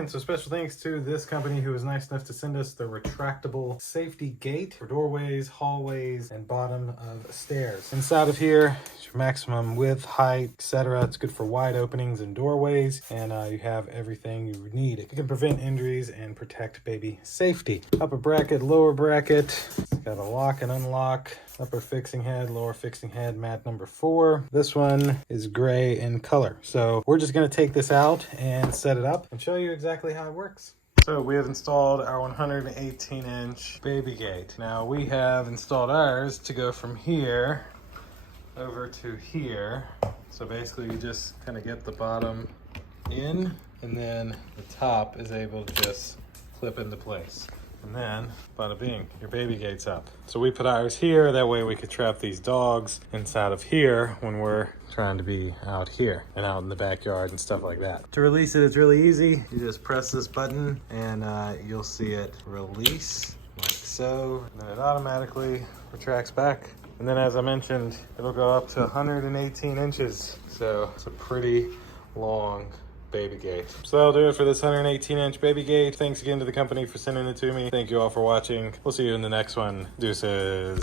in. So special thanks to this company who was nice enough to send us the retractable safety gate for doorways, hallways, and bottom of stairs. Inside of here is your maximum width, height, etc. It's good for wide openings and doorways, and you have everything you need. It can prevent injuries and protect baby safety. Upper bracket, lower bracket. It's got a lock and unlock. Upper fixing head, lower fixing head, mat number 4. This one is gray in color. So we're just gonna take this out and set it up and show you exactly how it works. So we have installed our 118-inch baby gate. Now we have installed ours to go from here over to here. So basically you just kind of get the bottom in, and then the top is able to just clip into place. And then, bada bing, your baby gate's up. So we put ours here, that way we could trap these dogs inside of here when we're trying to be out here and out in the backyard and stuff like that. To release it, it's really easy. You just press this button and you'll see it release like so. And then it automatically retracts back. And then as I mentioned, it'll go up to 118 inches. So it's a pretty long baby gate. So that'll do it for this 118-inch baby gate. Thanks again to the company for sending it to me. Thank you all for watching. We'll see you in the next one. Deuces.